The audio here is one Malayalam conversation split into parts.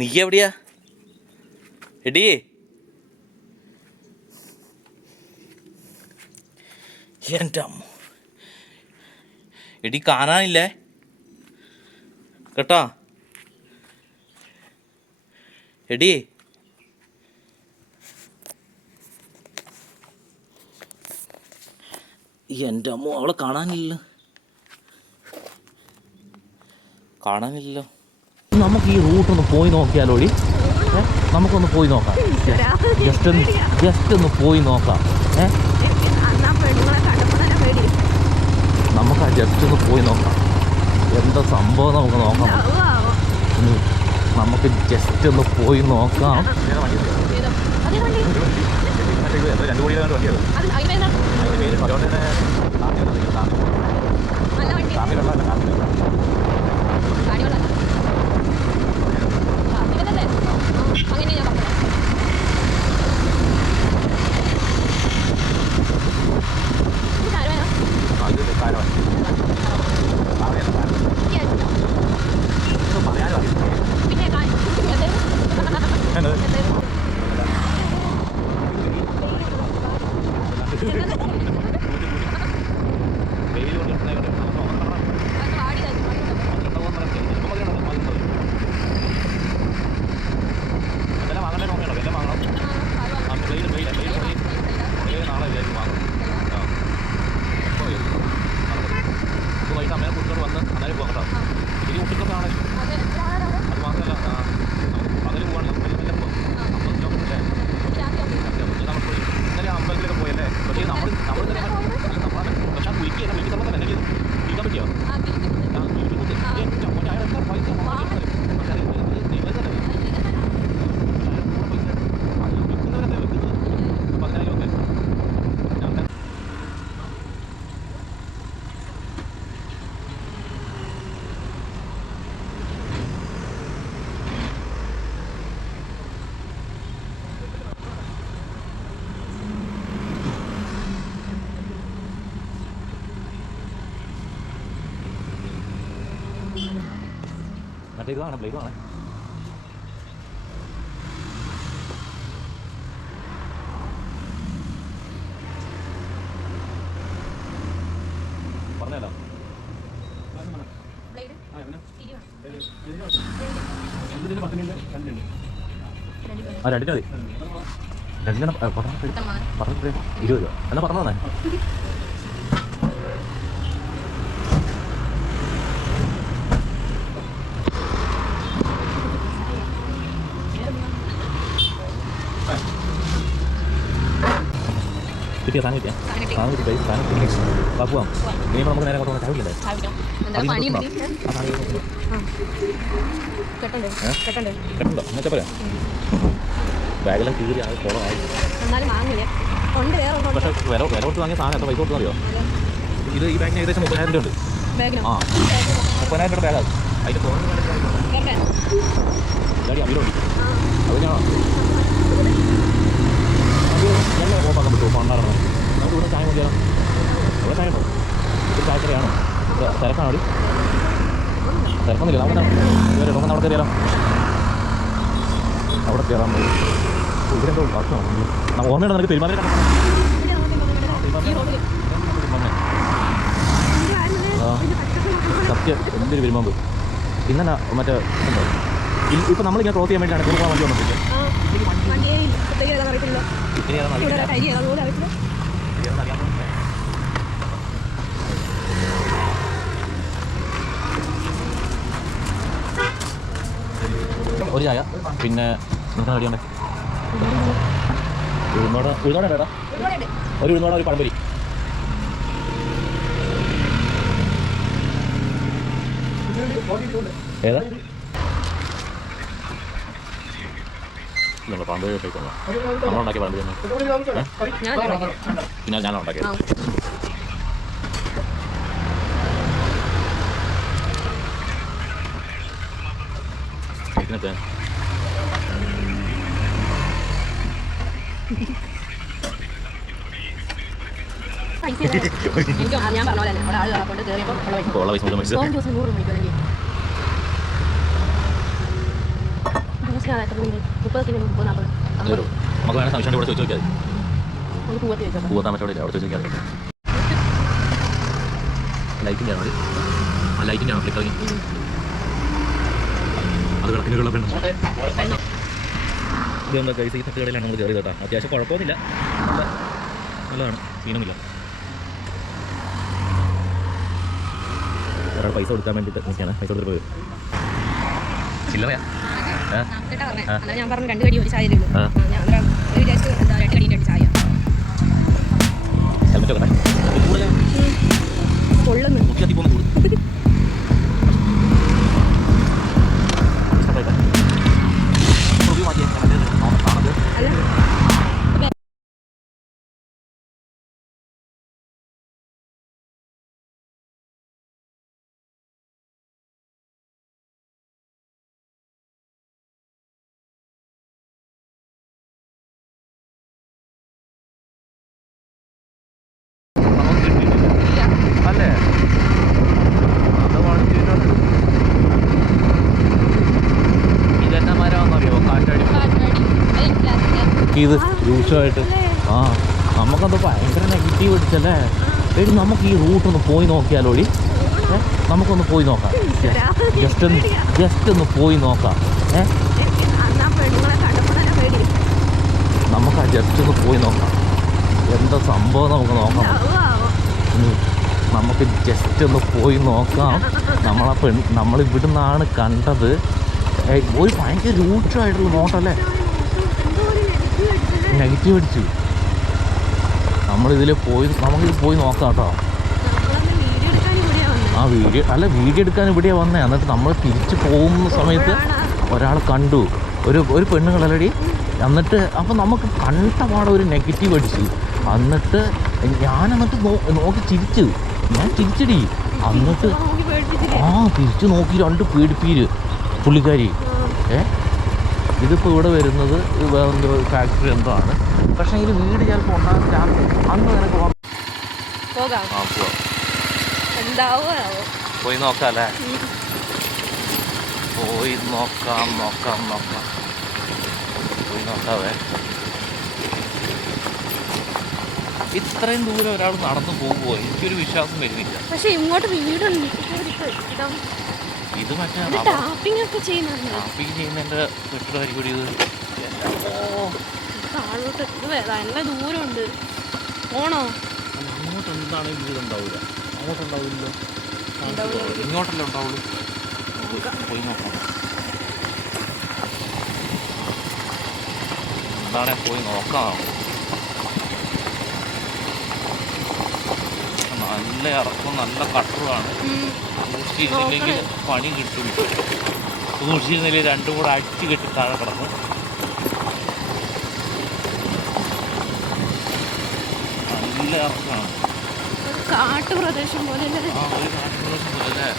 നീ എവിടെയാ എടീ? എൻ്റെ അമ്മ എടി കാണാനില്ലേ കേട്ടോ എടി? എൻ്റെ അമ്മ അവളെ കാണാനില്ലല്ലോ. നമുക്ക് ഈ റൂട്ടൊന്ന് പോയി നോക്കിയാലോടി. നമുക്കൊന്ന് പോയി നോക്കാം. ജസ്റ്റ് ഒന്ന് പോയി നോക്കാം. നമുക്ക് ആ ജസ്റ്റ് ഒന്ന് പോയി നോക്കാം എന്താ സംഭവം. നമുക്ക് നോക്കാം. നമുക്ക് ജസ്റ്റ് ഒന്ന് പോയി നോക്കാം. ഇതാണ് ബ്ലേഡാണ്. പറഞ്ഞല്ലോ ആ രണ്ടിന് മതി. രണ്ടിന് പറഞ്ഞു 20 രൂപ എന്നാ പറഞ്ഞു തന്നെ. കിട്ടിയ സാധനം കിട്ടിയാ സാധനം കിട്ടി സാധനം കിട്ടി പോവാം. ഇനിയിപ്പോൾ നമുക്ക് നേരെ അങ്ങോട്ട് ചായ കുടിക്കണ്ടേ? കെട്ടുണ്ടോ എന്നുവെച്ചാൽ പറയാം. ബാഗെല്ലാം കീറി ആകെ കുളമായി. പക്ഷേ വില കൊടുത്ത് വാങ്ങിയ സാധനം എത്ര പൈസ കൊടുത്തു അറിയോ? ഇത് ഈ ബാഗിന് ഏകദേശം 30,000 രൂപ ഉണ്ട്. ആ 30,000 രൂപ ബാഗാണ്. അതിൻ്റെ ഗാഡി അമീരോടി അതിനാണോ ഞങ്ങൾ ഓപ്പാക്കാൻ പറ്റുമോ? പണ്ടാറണം നമുക്ക് ഇവിടെ ചായ മതിയാണോ? ഇവിടെ ചായ ഉണ്ടോ? ഒരു ചായക്കറിയാണോ? തിരക്കാണോ? അവിടെ തിരക്കൊന്നുമില്ല. നമുക്ക് അവിടെ കയറിയാലോ? അവിടെ കയറാൻ പറ്റും. ഇവരെന്തോ ഭക്ഷണം ഓർമ്മയുണ്ടോ നിനക്ക്? തിരുമാതിരി സത്യം എന്തൊരു പെരുമാമ്പ്. ഇന്നലെ മറ്റേ ഇപ്പം നമ്മളിങ്ങനെ ക്രോസ് ചെയ്യാൻ വേണ്ടിയാണ് കൂടുതൽ വണ്ടി വന്നിട്ടില്ല. ഒരു ചായ പിന്നെ നമുക്ക് അടിയാണ്ടേ ഉഴുന്നോട വേടാ ഒരു ഉഴുന്നോട ഒരു പഴംപൊരി. ഏതാ നമ്മൾ പഴംപൊരി കഴിക്കുന്നു. നമ്മളുണ്ടാക്കിയ പഴംപൊരി പിന്നെ ഞാനാണ് ഉണ്ടാക്കിയത്. ഇതിനകത്ത് ഞാൻ പറഞ്ഞ പോലെ തന്നെ നമുക്ക് വേണമെങ്കിൽ സംശയം ഇവിടെ ചോദിച്ചു നോക്കിയാൽ പൂവത്താൻ പറ്റോടില്ല അവിടെ ചോദിച്ചു നോക്കിയാൽ ലൈറ്റിൻ്റെ ആണോ ആ ലൈറ്റിൻ്റെ ആണോ ഫ്ലിക്കറിങ് അത് കിടക്കിനുള്ള പെണ്ണ് ഇതെന്താ കൈസ് ഈ തട്ടുകടയിലാണ് നമ്മൾ കയറിയത് കേട്ടോ അത്യാവശ്യം കുഴപ്പമൊന്നുമില്ല നല്ലതാണ് സീനൊന്നുമില്ല ഒരാൾ പൈസ കൊടുക്കാൻ വേണ്ടിയിട്ട് നോക്കിയാണ് പൈസ കൊടുത്തിട്ട് പോയി ചില്ലറയാ ഞാൻ പറഞ്ഞു 2 കടി ഒരു ചായ ചായ ഹെൽമെറ്റ് ഒക്കെ കൊള്ളുന്നു ഇത് രൂക്ഷമായിട്ട് ആ നമുക്കത് ഭയങ്കര നെഗറ്റീവ് അടിച്ചല്ലേ എടി നമുക്ക് ഈ റൂട്ടൊന്ന് പോയി നോക്കിയാലോടി നമുക്കൊന്ന് പോയി നോക്കാം ജസ്റ്റ് ഒന്ന് പോയി നോക്കാം നമുക്ക് ആ ജസ്റ്റ് ഒന്ന് പോയി നോക്കാം എന്താ സംഭവം നമുക്ക് നോക്കാം നമുക്ക് ജസ്റ്റ് ഒന്ന് പോയി നോക്കാം നമ്മളിവിടുന്നാണ് കണ്ടത് ഒരു ഭയങ്കര രൂക്ഷമായിട്ടുള്ള നോട്ടല്ലേ നെഗറ്റീവ് അടിച്ചു നമുക്കിത് പോയി നോക്കാം കേട്ടോ ആ വീഡിയോ എടുക്കാൻ ഇവിടെയാണ് വന്നേ എന്നിട്ട് നമ്മൾ തിരിച്ചു പോകുന്ന സമയത്ത് ഒരാൾ കണ്ടു ഒരു പെണ്ണുങ്ങളല്ലടി എന്നിട്ട് അപ്പം നമുക്ക് കണ്ട പാടെ ഒരു നെഗറ്റീവ് അടിച്ചു എന്നിട്ട് നോക്കി ഞാൻ ചിരിച്ചടി എന്നിട്ട് തിരിച്ചു നോക്കി 2 പേടിപ്പീര് പുള്ളിക്കാരി ഇതിപ്പോൾ ഇവിടെ വരുന്നത് വേറെന്തോ ഫാക്ടറി എന്തോ ആണ് പക്ഷേ ഇതിൽ വീട് ചിലപ്പോൾ ഉണ്ടാകുന്ന രാത്രി അന്ന് നിനക്ക് പോയി നോക്കാം അല്ലേ പോയി നോക്കാവേ ഇത്രയും ദൂരം ഒരാൾ നടന്നു പോകുമോ എനിക്കൊരു വിശ്വാസം വരുന്നില്ല പക്ഷേ ഇങ്ങോട്ട് വീടുണ്ട് ഇത് മറ്റേ ടാപ്പിംഗ് ചെയ്യുന്നതിൻ്റെ കെട്ടിടമായിരിക്കും കൂടി ഇത് താഴോട്ട് നല്ല ദൂരമുണ്ട് പോണോ അങ്ങോട്ട് എന്താണ് വീടുണ്ടാവില്ല അങ്ങോട്ടുണ്ടാവില്ലല്ലോ ഇങ്ങോട്ടല്ലേ ഉണ്ടാവുള്ളൂ പോയി നോക്കാം എന്താണെ പോയി നോക്കാം നല്ല ഇറക്കം നല്ല കട്ടറുമാണ് സൂക്ഷിച്ചിരുന്നില്ലെങ്കിൽ പണി കിട്ടും സൂക്ഷിച്ചിരുന്നില്ലെങ്കിൽ 2 കൂടെ അടിച്ച് കെട്ടി താഴെ കിടന്ന് നല്ല ഇറക്കമാണ് കാട്ടുപ്രദേശം പോലെ ഒരു കാട്ടുപ്രദേശം പോലെ അല്ലേ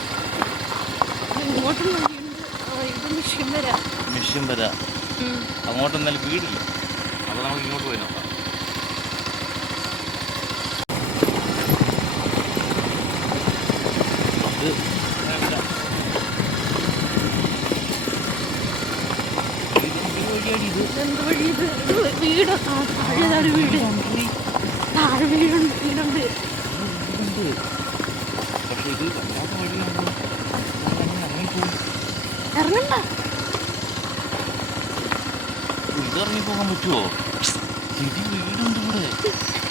മിഷ്യൻ വര അങ്ങോട്ട് എന്നാലും വീടില്ല അപ്പോൾ നമുക്ക് ഇങ്ങോട്ട് പോയി നോക്കാം വീട് താഴെ വീടുണ്ട് ഇറങ്ങണ്ട ഇറങ്ങി പോകാൻ പറ്റുമോ വീടുണ്ട് ഇവിടെ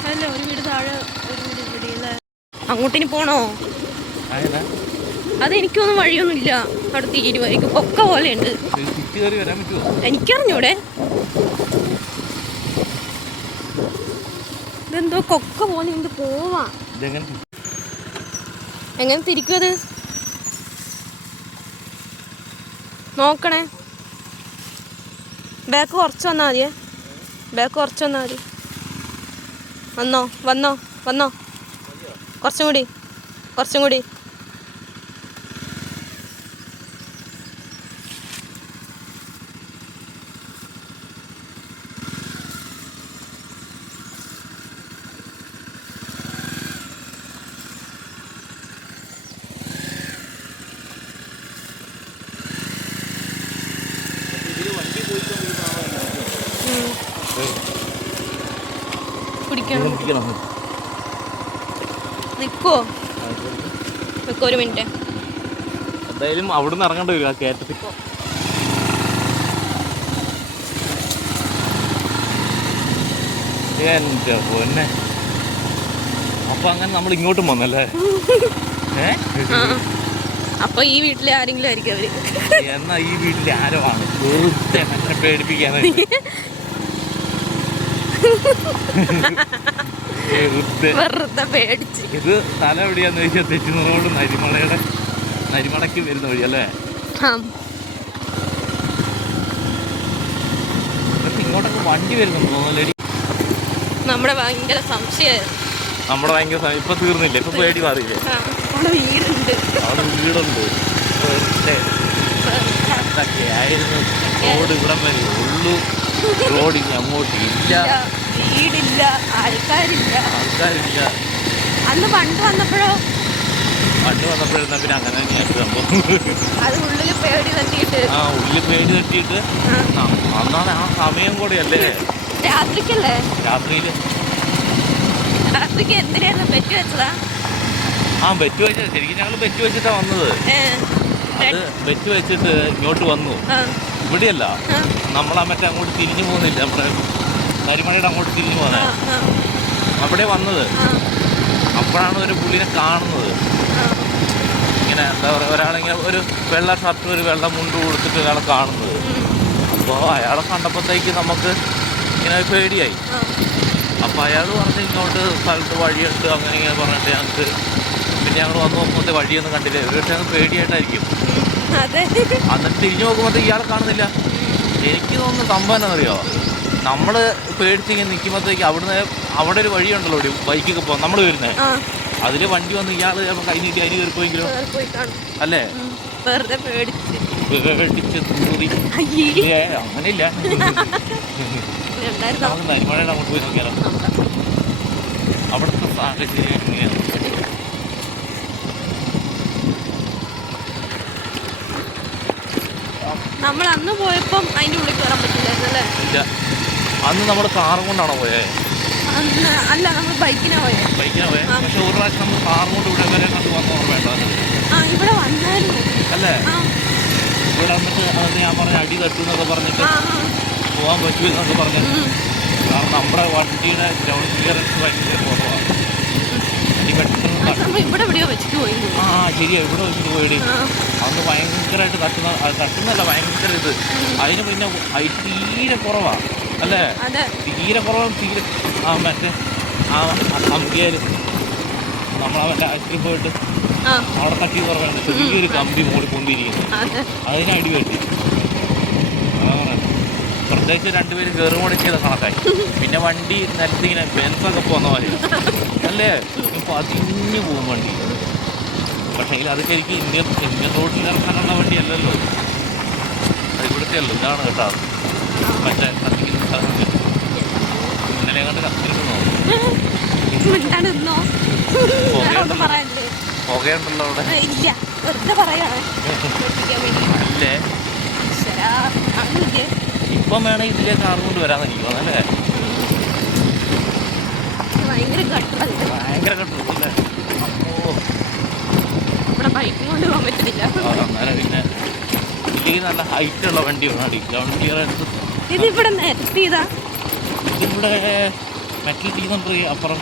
അല്ല ഒരു വീട് താഴെ ഒരു വീട് ഇവിടെ അല്ലേ അങ്ങോട്ടിനി പോണോ അതെനിക്കൊന്നും വഴിയൊന്നുമില്ല അവിടെ തീരുമാനിക്കും പൊക്ക പോലെയുണ്ട് എനിക്കറിഞ്ഞൂടെ ഇതെന്തോ കൊക്ക പോലെ ഉണ്ട് പോവാ എങ്ങനെ തിരിക്കും അത് നോക്കണേ ബാക്ക് കുറച്ച് വന്നാൽ മതി വന്നോ കുറച്ചും കൂടി മുട്ടിക്കണം. നിക്കോ നിക്കോ ഒരു മിനിറ്റ്. എന്തായാലും അവിടുന്ന് ഇറങ്ങേണ്ടി വരും ആ കയറ്റത്തിൽ. എൻ്റെ പൊന്നെ. അപ്പൊ അങ്ങനെ നമ്മൾ ഇങ്ങോട്ടും വന്നല്ലേ? അപ്പൊ ഈ വീട്ടിലെ ആരെങ്കിലും ആയിരിക്കും അവര്. എന്നാ ഈ വീട്ടിലെ ആരോ ആണ് വെറുതെ എന്നെ പേടിപ്പിക്കാനായിട്ട്. വെറുതെ പേടിച്ച്. ഇത് സ്ഥലം എവിടെയാന്ന് ചോദിച്ചാൽ തെച്ചിന് റോഡ് നരിമടയ്ക്ക് വരുന്ന വഴി അല്ലേ? ഇങ്ങോട്ടൊക്കെ വണ്ടി വരുന്നുണ്ട് തോന്നല്ലേ? നമ്മുടെ ഭയങ്കര സംശയമായിരുന്നു. ഇപ്പൊ തീർന്നില്ല, ഇപ്പൊ പേടി മാറിയില്ലേ? അവിടെ വീടുണ്ട്. അതൊക്കെ ആയിരുന്നു റോഡ് ഇവിടം വരെ ഉള്ളൂ. റോഡിന് അങ്ങോട്ട് ഇല്ല, വീടില്ല, ആൾക്കാരില്ല. അന്ന് പണ്ട് വന്നപ്പോഴെന്നാ പിന്നെ അങ്ങനെ തന്നെയായിട്ട് സംഭവം. അത് ഉള്ളിൽ പേടി തട്ടിയിട്ട് അന്നാണ് ആ സമയം കൂടെയല്ലേ? രാത്രിക്കല്ലേ? രാത്രിക്ക് എന്തിനായിരുന്നു ബെറ്റ് വെച്ചതാ? ബെറ്റ് വെച്ചത് ശരിക്കും ഞങ്ങൾ ബെറ്റ് വെച്ചിട്ടാ വന്നത്. അത് ബെറ്റ് വെച്ചിട്ട് ഇങ്ങോട്ട് വന്നു. ഇവിടെയല്ല, നമ്മളാ മറ്റേ അങ്ങോട്ട് തിരിഞ്ഞു പോകുന്നില്ല, നമ്മുടെ നരിമണയുടെ അങ്ങോട്ട് തിരിഞ്ഞു പോകുന്നത്. അവിടെ വന്നത്. അപ്പോഴാണ് ഒരു പുള്ളിനെ കാണുന്നത്. ഇങ്ങനെ എന്താ പറയുക, ഒരാളിങ്ങനെ ഒരു വെള്ള ഷർട്ട് ഒരു വെള്ള മുണ്ട് കൊടുത്തിട്ട് ഒരാളെ കാണുന്നത്. അപ്പോൾ അയാളെ കണ്ടപ്പോഴത്തേക്ക് നമുക്ക് ഇങ്ങനെ പേടിയായി. അപ്പോൾ അയാൾ പറഞ്ഞ് ഇങ്ങോട്ട് സ്ഥലത്ത് വഴിയുണ്ട് അങ്ങനെ ഇങ്ങനെ പറഞ്ഞിട്ട് ഞങ്ങൾക്ക്. പിന്നെ ഞങ്ങൾ വന്ന് നോക്കുമ്പോഴത്തെ വഴിയൊന്നും കണ്ടില്ല. ഒരു പക്ഷേ ഞങ്ങൾക്ക് പേടിയായിട്ടായിരിക്കും. എന്നിട്ട് തിരിഞ്ഞു നോക്കുമ്പോഴത്തേക്ക് ഇയാളെ കാണുന്നില്ല. എനിക്ക് തോന്നുന്നു സംഭവം എന്താണെന്നറിയാമോ, നമ്മൾ പേടിച്ചിങ്ങനെ നിൽക്കുമ്പോഴത്തേക്ക് അവിടെ ഒരു വഴിയുണ്ടല്ലോ, ഒരു ബൈക്കൊക്കെ പോകാം നമ്മൾ വരുന്നത്. അതിൽ വണ്ടി വന്ന് ഇയാൾ ചിലപ്പോൾ കൈ നീട്ടി അതിന് കയറിപ്പോയെങ്കിലോ അല്ലേ? പേടിച്ച് തൂറി. അങ്ങനെയില്ല. നരിമണയുടെ അങ്ങോട്ട് പോയി നോക്കിയാലോ? അവിടുത്തെ സാഹചര്യം എങ്ങനെയാണ്? നമ്മൾ അന്ന് പോയപ്പം അതിന്റെ ഉള്ളിൽ കയറാൻ പറ്റില്ലായിരുന്നല്ലേ? ഇല്ല, അന്ന് നമ്മൾ കാറും കൊണ്ടാണോ പോയത്? അല്ല, നമ്മൾ ബൈക്കിനാ പോയത്. പക്ഷെ ഒരു പ്രാവശ്യം നമ്മൾ കാറും കൊണ്ട് ഇവിടെ വരെ കണ്ടു വന്ന ഓർമ്മയുണ്ടോ? ഇവിടെ വന്നായിരുന്നു അല്ലേ? ഇവിടെ വന്നിട്ട് അത് ഞാൻ പറഞ്ഞ അടി തട്ടുന്നൊക്കെ പറഞ്ഞിട്ട് പോകാൻ പറ്റുമെന്നൊക്കെ പറഞ്ഞു. കാരണം നമ്മുടെ വണ്ടിയുടെ ഗ്രൗണ്ട് ക്ലിയറൻസ് ഭയങ്കര കുറവാണ്. ശരിയാ, ഇവിടെ വെച്ചിട്ട് പോയി. അന്ന് ഭയങ്കരമായിട്ട് തട്ടുന്നല്ല, ഭയങ്കര ഇത്. അതിന് പിന്നെ തീരെ കുറവാണ് അല്ലേ? തീരെ കുറവാണ്. മറ്റേ അമ്പിയാല് നമ്മളവൻ്റെ ആശുപത്രി പോയിട്ട് അവിടെ തട്ടി കുറവാണ്. ചെറിയൊരു കമ്പി മോടി പൊന്തിരിക്കുന്നു, അതിന് അടി പറ്റി. പ്രത്യേകിച്ച് രണ്ടുപേരും കയറുകൂടെ ചെയ്ത കണക്കായി. പിന്നെ വണ്ടി നിലത്തിങ്ങനെ ബെൻസൊക്കെ പോകുന്ന പോലെ അല്ലേ? പതിഞ്ഞു പോകും വണ്ടി. പക്ഷേ അത് ശരിക്കും ഇന്ത്യൻ റോഡിൽ ഇറക്കാനുള്ള വണ്ടിയല്ലല്ലോ, അത് ഇവിടുത്തെ അല്ലോ. ഇതാണ് കേട്ടോ മറ്റേ കത്തിക്കുന്ന സ്ഥലത്ത് ഇന്നലെ കണ്ട് കത്തിരിക്കുന്നോ? പുകയുണ്ടല്ലോ അവിടെ. അല്ലേ? ഇപ്പം വേണേ ഇതിലെ കാർ കൊണ്ട് വരാന്ന് എനിക്ക് തോന്നല്ലേ? ഭയങ്കര കട്ടല്ലേ? അന്നേരം പിന്നെ ഇല്ലെങ്കിൽ നല്ല ഹൈറ്റുള്ള വണ്ടി വേണം. ഗ്രൗണ്ട് ക്ലിയറൻസ് ഇതിവിടെ നിർത്തിയതാ? ഇതിവിടെ മെറ്റൽ ടീ നമ്പർ അപ്പുറം.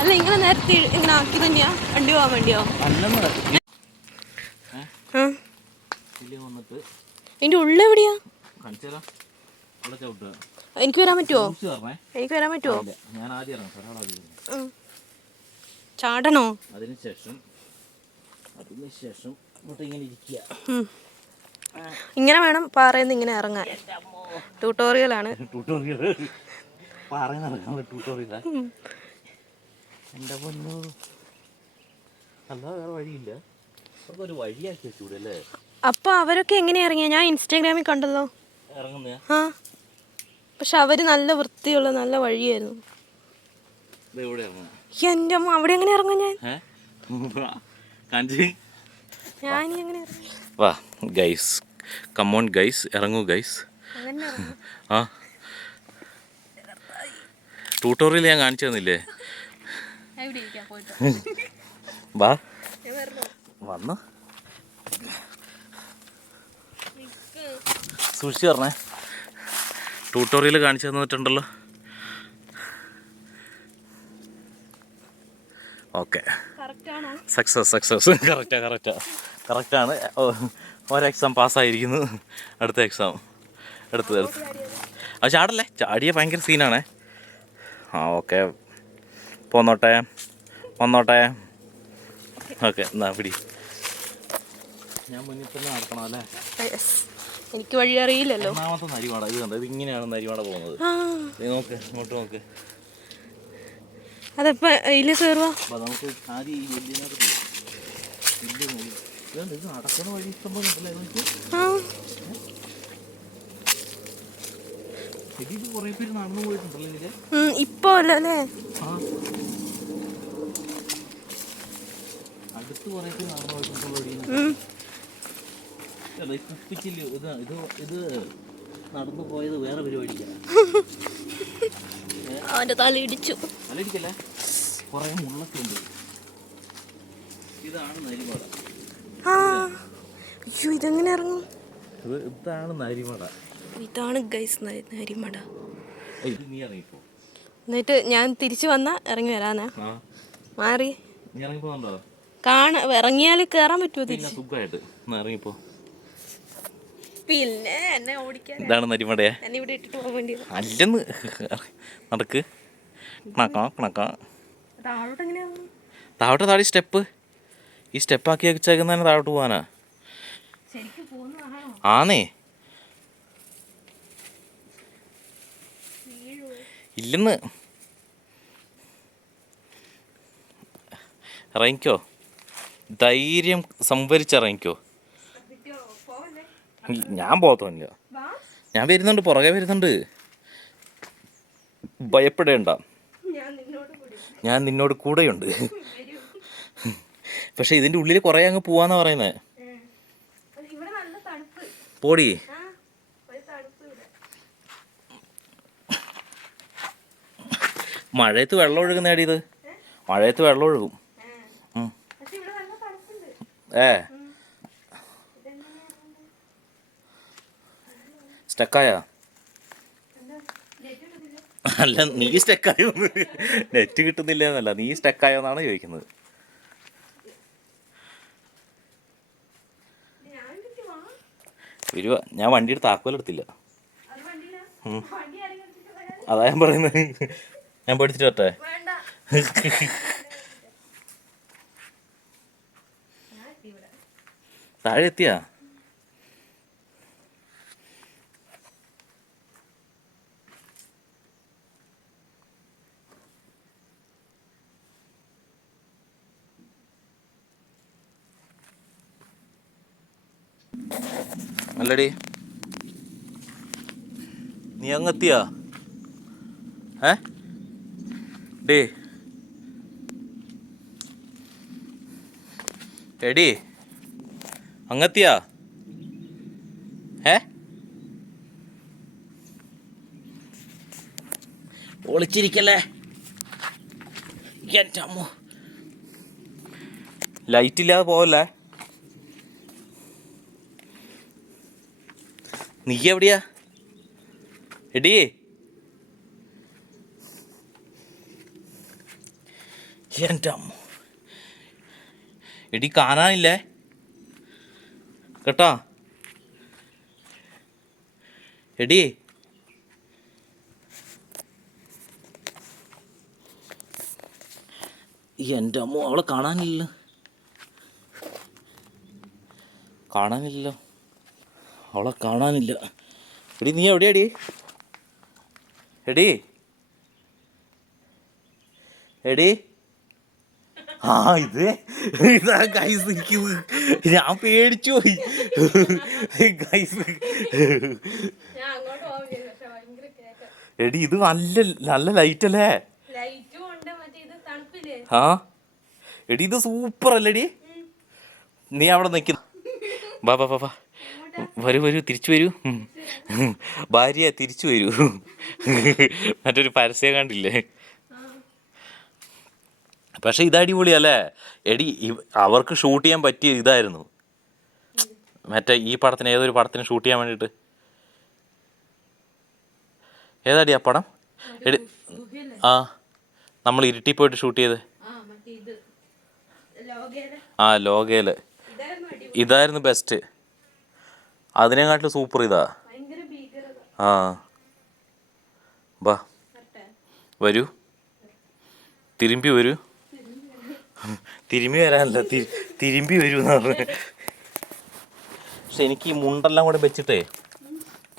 അല്ല, ഇങ്ങനെ നേരത്തെ ഇങ്ങനെ ആക്കി തന്നെയാ വണ്ടി പോകാൻ വേണ്ടിയോ? അല്ലെന്ന് വന്നിട്ട് അതിന്റെ ഉള്ളെവിടെയാ? എനിക്ക് വരാൻ പറ്റുമോ? ഞാൻ ആദ്യം ചാടണോ? അതിനുശേഷം ഇങ്ങനെ വേണം പാറയിൽ നിന്ന് ഇങ്ങനെ ഇറങ്ങാൻ. ട്യൂട്ടോറിയലാണ്. എൻ്റെ പൊന്നോ, അല്ലാതെ വേറെ വഴിയില്ല. ഒരു വഴിയാക്കി വെച്ചൂടെ അല്ലേ? അപ്പൊ അവരൊക്കെ എങ്ങനെയാ ഇറങ്ങിയ? ഞാൻ ഇൻസ്റ്റാഗ്രാമിൽ കണ്ടല്ലോ ഇറങ്ങുന്നേ. പക്ഷെ അവര് നല്ല വൃത്തിയുള്ള നല്ല വഴിയായിരുന്നു. എൻ്റെ അമ്മ, അവിടെ എങ്ങനെ ഇറങ്ങാൻ ഞാൻ എങ്ങനെ വാ ഗൈസ്, കമോൺ ഗൈസ്, ഇറങ്ങൂ ഗൈസ്. ട്യൂട്ടോറിയൽ ഞാൻ കാണിച്ചു തന്നില്ലേ? എവിടെ ഇരിക്കാം പോയിട്ട്. ബാ ഞാൻ വരണോ? വന്ന് സൂക്ഷിച്ച് പറഞ്ഞേ. ട്യൂട്ടോറിയൽ കാണിച്ചു തന്നിട്ടുണ്ടല്ലോ. Okay, success. കറക്റ്റാണ്. ഒരു എക്സാം പാസ്സായിരിക്കുന്നു. അടുത്ത എക്സാം എടുത്ത് അത് ചാടല്ലേ, ചാടിയ ഭയങ്കര സീനാണേ. ആ ഓക്കെ, പോന്നോട്ടെ വന്നോട്ടെ. ഓക്കെ, എന്നാ പിടി. ഞാൻ മുന്നിൽ തന്നെ നടക്കണം അല്ലേ? എനിക്ക് വഴി അറിയില്ലല്ലോ. ഒന്നാമത്തെ നരിവാട ഇത് കണ്ടോ, ഇത് ഇങ്ങനെയാണ് നരിവാട പോകുന്നത്. നോക്ക്, ഇങ്ങോട്ട് നോക്ക്. അതപ്പോ ഇതില് കയറുവാ. നമുക്ക് ആദ്യം ഈ വലിയതിനകത്ത് ഇത് നടക്കുന്ന വഴി ഇഷ്ടം പോലെ ഇത് കുറെ പേര് നടന്നു പോയിട്ടുണ്ടല്ലോ ഇതില്. ഇപ്പൊ അല്ലേ അടുത്ത് കുറെ പേര് നടന്നു പോയിട്ടുണ്ടല്ലോ. കുപ്പിച്ചില്ല ഇത് നടന്നു പോയത് വേറെ പരിപാടിക്കാണ്. അവന്റെ തല ഇടിച്ചു. തലയിടിക്കല്ലേ, കുറെ മുള്ളൊക്കെ ഉണ്ട്. ഇതാണ് നരിമട. അയ്യോ, ഇതെങ്ങനെ ഇറങ്ങും? ഇതാണ് നരിമട. ഇതാണ് ഗൈസ് നരിമട. നീ ഇറങ്ങിപ്പോ. എന്നിട്ട് ഞാൻ തിരിച്ചു വന്നാ ഇറങ്ങി വരാനാ. മാറി നീ ഇറങ്ങിപ്പോണ്ടോ? ഇറങ്ങിയാല് കേറാൻ പറ്റുമോ തിരിച്ച്? സുഖമായിട്ട് ഇറങ്ങിപ്പോ. പിന്നെ എന്നെ ഓടിക്കാൻ. ഇതാണ് നരിമടയെ. എന്നെ ഇവിടെ ഇട്ടിട്ട് പോകാൻ വേണ്ടി അല്ലെന്ന് നടക്ക്. കണക്കാ താഴോട്ട് താഴെ സ്റ്റെപ്പ്. ഈ സ്റ്റെപ്പാക്കി വെച്ചേക്കുന്നതിന് താഴോട്ട് പോകാനാ. ആന്നേ, ഇല്ലെന്ന്. ഇറങ്ങിക്കോ, ധൈര്യം സംഭരിച്ചിറങ്ങിക്കോ. ഞാൻ പോകത്തോന്നില്ല. ഞാൻ വരുന്നുണ്ട്, പുറകെ വരുന്നുണ്ട്. ഭയപ്പെടേണ്ട, ഞാൻ നിന്നോട് കൂടെയുണ്ട്. പക്ഷെ ഇതിൻ്റെ ഉള്ളിൽ കുറേ അങ്ങ് പോവാന്നാ പറയുന്നത്. പോടി. മഴയത്ത് വെള്ളം ഒഴുകുന്നേടി ഇത്. മഴയത്ത് വെള്ളം ഒഴുകും. സ്റ്റക്കായ? അല്ല, നീ സ്റ്റക്കായോ? നെറ്റ് കിട്ടുന്നില്ല എന്നല്ല, നീ സ്റ്റക്കായോ എന്നാണ് ചോദിക്കുന്നത്. വരുവാ. ഞാൻ വണ്ടിയുടെ താക്കോലെടുത്തില്ല. അതാ ഞാൻ പറയുന്നത്. ഞാൻ പഠിച്ചിട്ട് വരട്ടെ? താഴെ എത്തിയാ? അല്ലടി, നീ അങ്ങെത്തിയാ? ഡേ എടി, അങ്ങെത്തിയാ? ഒളിച്ചിരിക്കല്ലേ. എൻ്റെ അമ്മോ, ലൈറ്റ് ഇല്ലാതെ പോവല്ലേ. നീ എവിടെയാ എടി? എൻ്റെ അമ്മ, എടി കാണാനില്ലേ കേട്ടോ എടി. എൻ്റെ അമ്മ, അവളെ കാണാനില്ലല്ലോ. അവളെ കാണാനില്ല. എടി, നീ എവിടെയാടി എടി? ഇതാ ഗൈസ് നിൽക്കുന്നത്. ഞാൻ പേടിച്ചു പോയി ഗൈസ്. എടി, ഇത് നല്ല ലൈറ്റ് അല്ലേ? എടി, ഇത് സൂപ്പർ അല്ലേടി? നീ അവിടെ നിൽക്കുന്നു. ബാ വരൂ വരൂ തിരിച്ചു വരൂ. ഭാര്യ തിരിച്ചു വരൂ. മറ്റൊരു പരസ്യം കണ്ടില്ലേ? പക്ഷെ ഇത് അടിപൊളിയല്ലേ എടി. അവർക്ക് ഷൂട്ട് ചെയ്യാൻ പറ്റിയ ഇതായിരുന്നു. മറ്റേ ഈ പടത്തിന് ഏതൊരു പടത്തിന് ഷൂട്ട് ചെയ്യാൻ വേണ്ടിയിട്ട് ഏതാടി ആ പടം എടി? ആ നമ്മൾ ഇരുട്ടി പോയിട്ട് ഷൂട്ട് ചെയ്ത്. ആ ലോകയില് ഇതായിരുന്നു ബെസ്റ്റ്. അതിനെക്കാട്ടിലും സൂപ്പർ ഇതാ. ആ ബാ വരൂ തിരുമ്പി വരൂ. തിരുമ്പി വരാനല്ല തിരുമ്പി വരൂ എന്ന് പറഞ്ഞു. പക്ഷെ എനിക്ക് ഈ മുണ്ടെല്ലാം കൂടെ വെച്ചിട്ടേ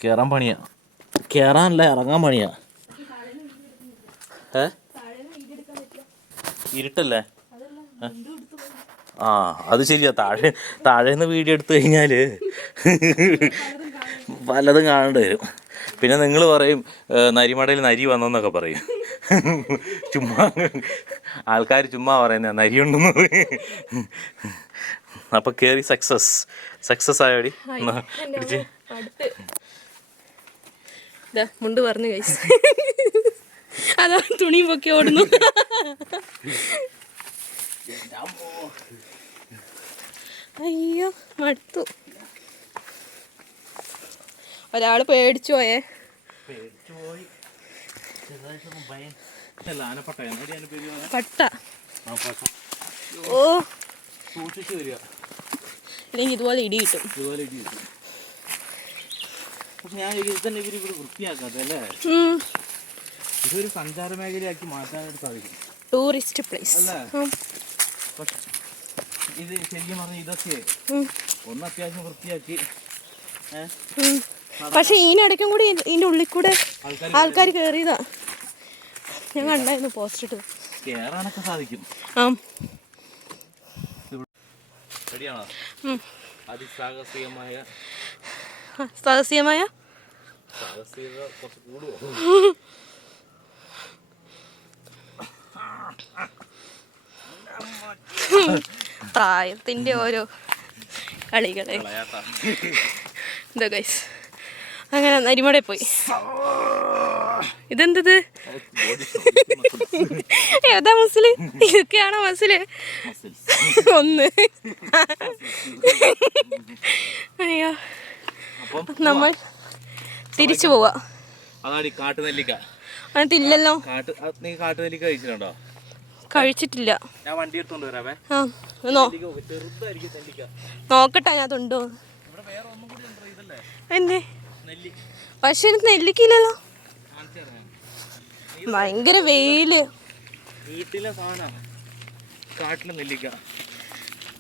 കയറാൻ പണിയാ. കയറാനല്ല ഇറങ്ങാൻ പണിയാ. ഇരുട്ടല്ലേ? ആ അത് ശരിയാ. താഴേന്ന് വീഡിയോ എടുത്തു കഴിഞ്ഞാൽ പലതും കാണേണ്ടി വരും. പിന്നെ നിങ്ങൾ പറയും നരിമടയിൽ നരി വന്നെന്നൊക്കെ പറയും. ചുമ്മാ ആൾക്കാർ ചുമ്മാ പറയുന്ന നരിയുണ്ടെന്ന് പറയും. അപ്പം കയറി സക്സസ് ആയോടി. മുണ്ട് പറഞ്ഞു കഴിച്ചു. അതാ തുണിയും പൊക്കി ഓടുന്നു. അയ്യോ മടുത്തു. ഒരാള് പേടിച്ചു പോയേ. പട്ട ഓ ഇല്ലെങ്കിൽ ഇതുപോലെ ഇടി കിട്ടും. ഞാൻ തന്നെ ഇവർ ഇവിടെ വൃത്തിയാക്കാത്ത അല്ലേ? ഇതൊരു സഞ്ചാര മേഖലയാക്കി മാറ്റാനായിട്ട് സാധിക്കും. ടൂറിസ്റ്റ് പ്ലേസ് അല്ലേ? ഇത് ശരിക്കും പറഞ്ഞ ഇതൊക്കെ ഒന്ന് അത്യാവശ്യം വൃത്തിയാക്കി. പക്ഷെ ഇതിനിടയ്ക്കും കൂടി ഇതിന്റെ ഉള്ളിൽ കൂടെ ആൾക്കാർ കേറിയതാ. ഞാൻ കണ്ടായിരുന്നു പോസ്റ്റ് ഇട്ട്. കേറാനൊക്കെ സാധിക്കും. അതിസാഹസികമായ കുറച്ച് കൂടുവോ? പ്രായത്തിന്റെ ഓരോ കളികളെ. എന്താ ഗൈസ് അങ്ങനെ നരിമട പോയി. ഇതെന്തത്? ഏതാ മസില്? ഇതൊക്കെയാണോ മസില്? ഒന്ന് അയ്യോ നമ്മൾ തിരിച്ചു പോവാ. അതില്ലല്ലോ. കഴിച്ചിട്ടില്ല. നോക്കട്ടെ അതിനകത്തുണ്ടോ. എന്തേ? പക്ഷെ നെല്ലിക്കില്ലല്ലോ. ഭയങ്കര വെയില്.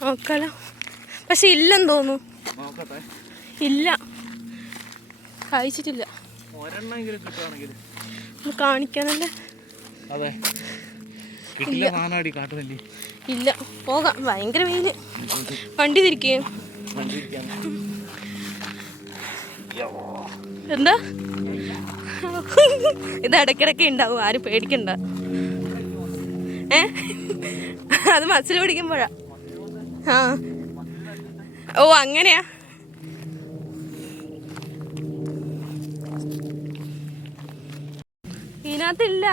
നോക്കാലോ. പക്ഷെ ഇല്ലെന്ന് തോന്നുന്നു. ഇല്ല കഴിച്ചിട്ടില്ല. കാണിക്കാനല്ലേ? ഇല്ല പോകാം. ഭയങ്കര വെയില്. വണ്ടി തിരിക്കേ. എന്താ ഇത് ഇടയ്ക്കിടയ്ക്ക് ഉണ്ടാവും. ആരും പേടിക്കണ്ട. അത് മസിൽ പിടിക്കുമ്പോഴാ. ആ ഓ അങ്ങനെയാ. ഇതിനകത്തില്ല.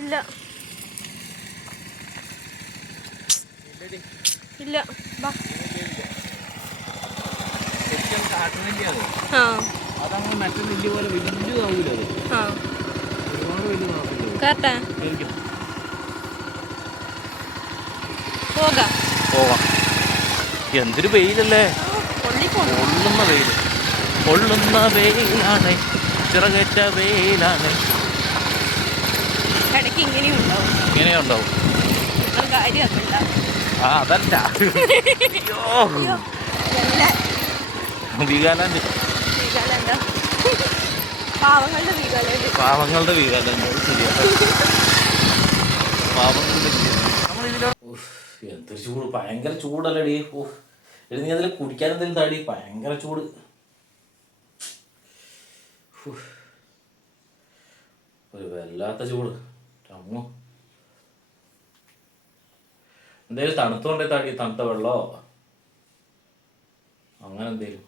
ഇല്ല ഇല്ല. ബാ. പോകാം. എന്തൊരു വെയിലല്ലേ? പൊള്ളുന്ന വെയിലാണ്. ചിറകേറ്റ വെയിലാണ്. ഇടയ്ക്ക് ഇങ്ങനെയുണ്ടാവും. അതല്ല വീഗാലാൻഡ്. പാവങ്ങളുടെ വീഗാലാൻഡ്. ശരിയാ. എന്തൊരു ചൂട്. ഭയങ്കര ചൂടല്ലടി. എടി നീ അതിൽ കുടിക്കാൻ എന്തെങ്കിലും താടി. ഭയങ്കര ചൂട്. ഒരു വല്ലാത്ത ചൂട്. അമ്മോ എന്തേലും തണുത്തോണ്ടേ താടി, തണുത്ത വെള്ളോ അങ്ങനെ എന്തേലും.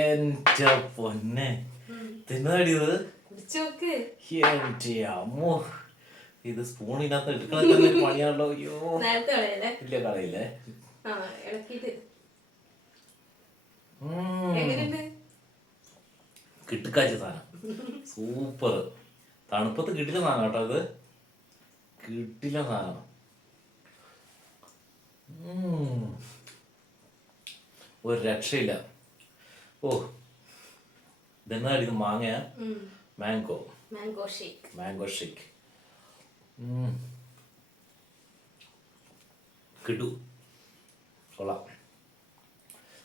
എന്റെ പൊന്നെ തിന്നടിയത്. എന്റെ അമ്മോ, ഇത് സ്പൂണിനകത്ത് എടുക്കണ പണിയാണല്ലോ. അയ്യോ ഇല്ല, കളയില്ലേ. കിട്ടുക്കാച്ച സാധനം, സൂപ്പർ. തണുപ്പത്ത് കിട്ടില്ല സാധനം കേട്ടോ, ഇത് കിട്ടില്ല സാധനം. ഒരു രക്ഷയില്ല. ഓ, ഇതെന്നാടി ഇത്? മാങ്ങ, മാംഗോ ഷേക്ക് കിട്ടു, കൊള്ളാം.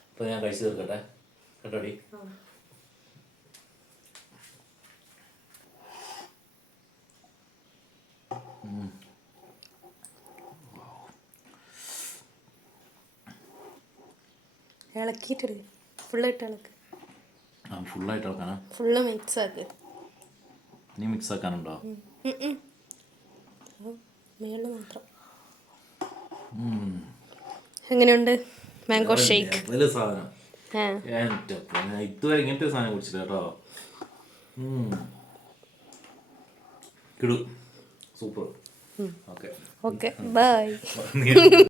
അപ്പൊ ഞാൻ കഴിച്ചു തീർക്കട്ടെ കേട്ടോടി. ഇളക്കിയിട്ടില്ല, ഫുള്ളായിട്ട് ഇളക്ക്. ഫുള്ളായിട്ട് ഇളക്കാനാ? ഫുള്ള് മിക്സ് ആക്ക്. നീ മിക്സ് ആക്കാനുണ്ടോ? മേളിൽ മാത്രം. എങ്ങനെയുണ്ട് മാംഗോ ഷേക്ക്? വലിയ സാധനം. ഇതുവരെ ഇങ്ങനത്തെ സാധനം കുടിച്ചില്ല കേട്ടോ. കിടു, സൂപ്പർ. Okay bye.